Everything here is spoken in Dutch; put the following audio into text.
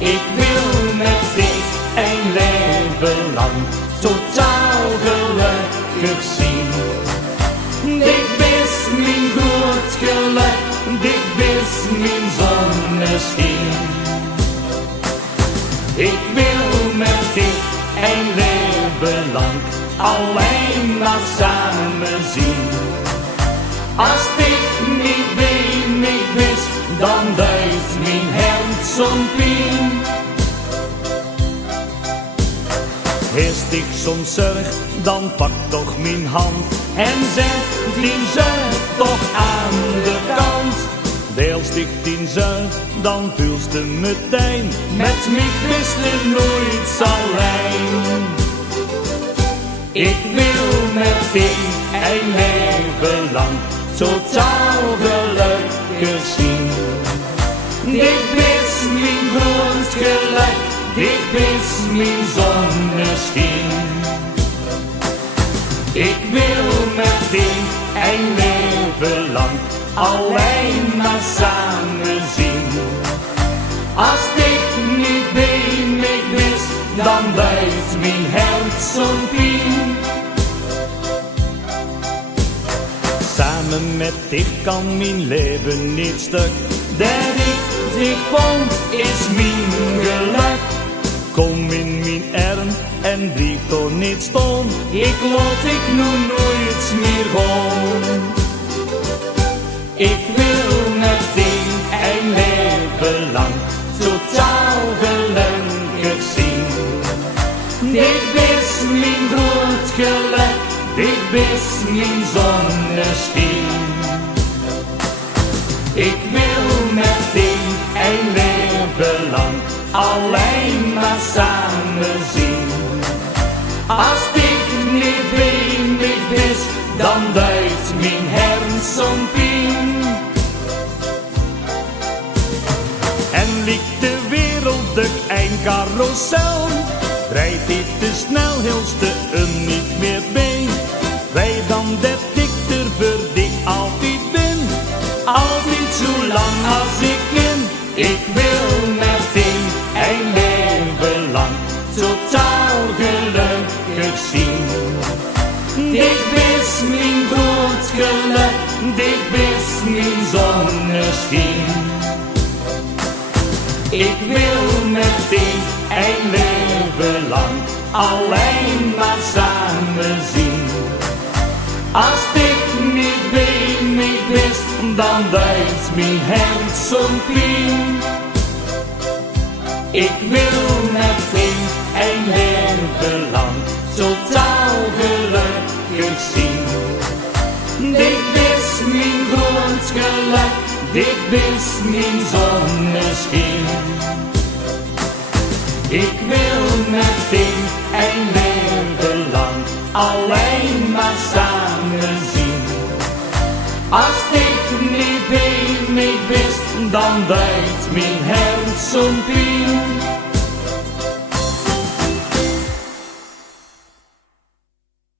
Ik wil met dich een leven lang totaal gelukkig zien. Dit is mijn goed geluk, dit is mijn zonneschijn. Ik wil met dich een leven lang alleen maar samen zien. Als ik niet bij mij wist, dan duidt mijn hart zo'n pijn. Is ik soms zorg, dan pak toch mijn hand en zet die zorg toch aan de kant. Deels dich die zorg, dan voelst je meteen, met mij bist je nooit alleen. Ik wil met dich een leven lang totaal gelukkig zien. Dit is mijn groot geluk, dit is mijn zonneschijn. Ik wil met dich een leven lang alleen maar samen zien. Als ik niet bij mij wist, dan duidt mijn hart zo'n pijn. Samen met dich kan mijn leven niet stuk. Dat ik dich vond is mijn geluk. Kom in mijn arm en blijf toch niet staan. Ik laat ik nu nooit meer gaan. Ik wil met dich een leven lang totaal gelukkig zien. Dit is mijn groot geluk, dit is mijn zonneschijn. Ik wil met dich een leven lang alleen maar samen zien. Als ik niet bij mij wist, dan duidt mijn hart zo'n pijn. En liekt de wereld een carousel, rijdt hij te snel, hilste hem niet meer bij. Wij dan dat ik er voor dich altijd ben, altijd zo lang als ik ken. Ik wil met dich een leven lang totaal gelukkig zien. Dit is mijn groot geluk, dit is mijn zonneschijn. Ik wil met dich een leven lang alleen maar samen zien. Als ik niet bij mij wist, dan duidt mijn hart zo'n pijn. Ik wil met dich een leven lang totaal gelukkig zien. Dit is mijn groot geluk, dit is mijn zonneschijn. Ik wil met dich een leven lang alleen maar samen zien. Als ik niet bij mij wist, dan duidt mijn hart zo'n pijn.